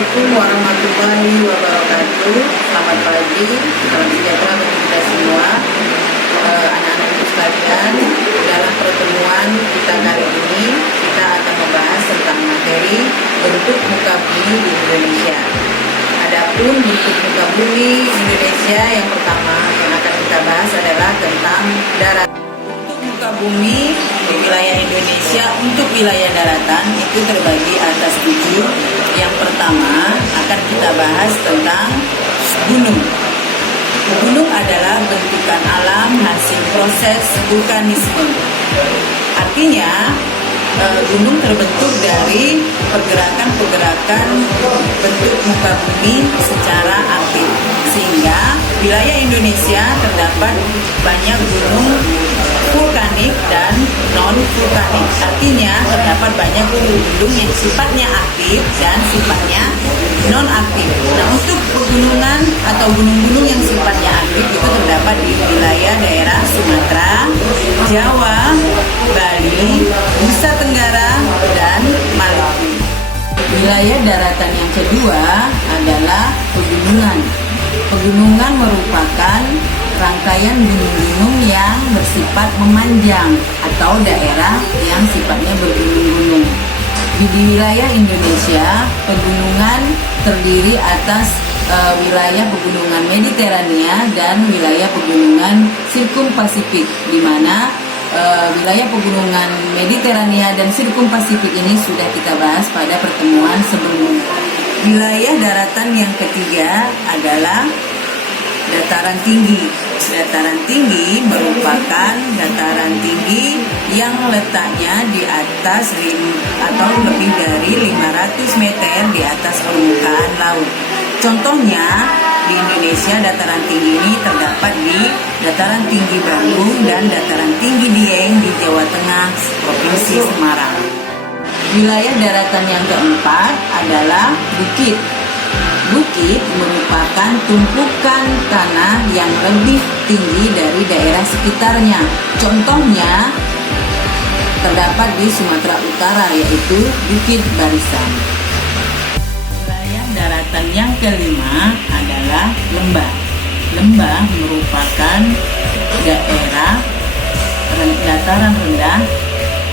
Assalamualaikum warahmatullahi wabarakatuh. Selamat pagi, salam sejahtera bagi kita semua. Anak-anakku sekalian, dalam pertemuan kita kali ini kita akan membahas tentang materi bentuk muka bumi di Indonesia. Adapun bentuk muka bumi Indonesia yang pertama yang akan kita bahas adalah tentang darat. Bentuk muka bumi di wilayah Indonesia untuk wilayah daratan itu terbagi atas 7. Yang pertama akan kita bahas tentang gunung. Gunung adalah bentukan alam hasil proses vulkanisme. Artinya gunung terbentuk dari pergerakan-pergerakan bentuk muka bumi secara aktif, sehingga wilayah Indonesia terdapat banyak gunung vulkanik dan non-vulkanik. Artinya terdapat banyak gunung yang sifatnya aktif dan sifatnya non-aktif. Nah, untuk pegunungan atau gunung-gunung yang sifatnya aktif itu terdapat di wilayah daerah Sumatera, Jawa, Bali, Nusa Tenggara, dan Maluku. Wilayah daratan yang kedua adalah pegunungan. Pegunungan merupakan rangkaian gunung-gunung yang bersifat memanjang atau daerah yang sifatnya bergunung-gunung. Di wilayah Indonesia, pegunungan terdiri atas wilayah pegunungan Mediterania dan wilayah pegunungan Sirkumpasifik, di mana wilayah pegunungan Mediterania dan Sirkumpasifik ini sudah kita bahas pada pertemuan sebelumnya. Wilayah daratan yang ketiga adalah dataran tinggi. Dataran tinggi merupakan dataran tinggi yang letaknya di atas atau lebih dari 500 meter di atas permukaan laut. Contohnya di Indonesia dataran tinggi ini terdapat di dataran tinggi Bandung dan dataran tinggi Dieng di Jawa Tengah, Provinsi Semarang. Wilayah daratan yang keempat adalah bukit. Bukit merupakan tumpukan tanah yang lebih tinggi dari daerah sekitarnya. Contohnya terdapat di Sumatera Utara, yaitu Bukit Barisan. Wilayah daratan yang kelima adalah lembah. Lembah merupakan daerah dataran rendah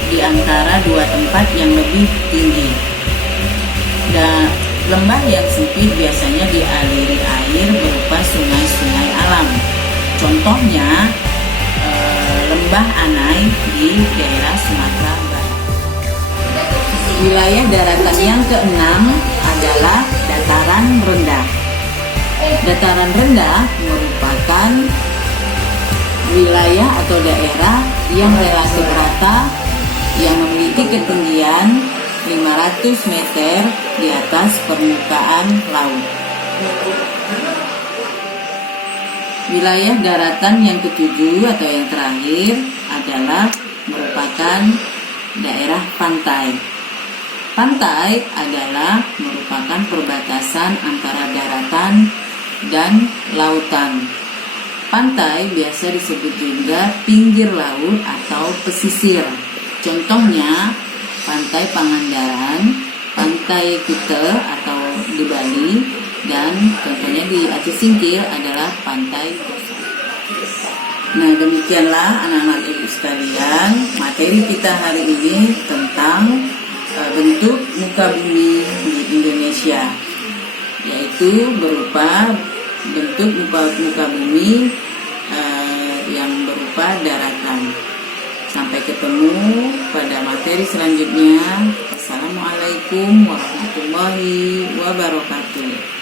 di antara dua tempat yang lebih tinggi. Dan lembah yang sempit biasanya dialiri air berupa sungai-sungai alam. Contohnya lembah Anai di daerah Sumatera Barat. Wilayah daratan yang keenam adalah dataran rendah. Dataran rendah merupakan wilayah atau daerah yang relatif rata yang memiliki ketinggian 500 meter di atas permukaan laut. Wilayah daratan yang ketujuh atau yang terakhir adalah merupakan daerah pantai. Pantai adalah merupakan perbatasan antara daratan dan lautan. Pantai biasa disebut juga pinggir laut atau pesisir. Contohnya Pantai Pangandaran, Pantai Kute atau di Bali, dan contohnya di Aceh Singkil adalah Pantai Gosong. Nah, demikianlah anak-anak ibu sekalian, materi kita hari ini tentang bentuk muka bumi di Indonesia, yaitu berupa bentuk muka bumi yang berupa daratan. Sampai ketemu pada materi selanjutnya. Assalamualaikum warahmatullahi wabarakatuh.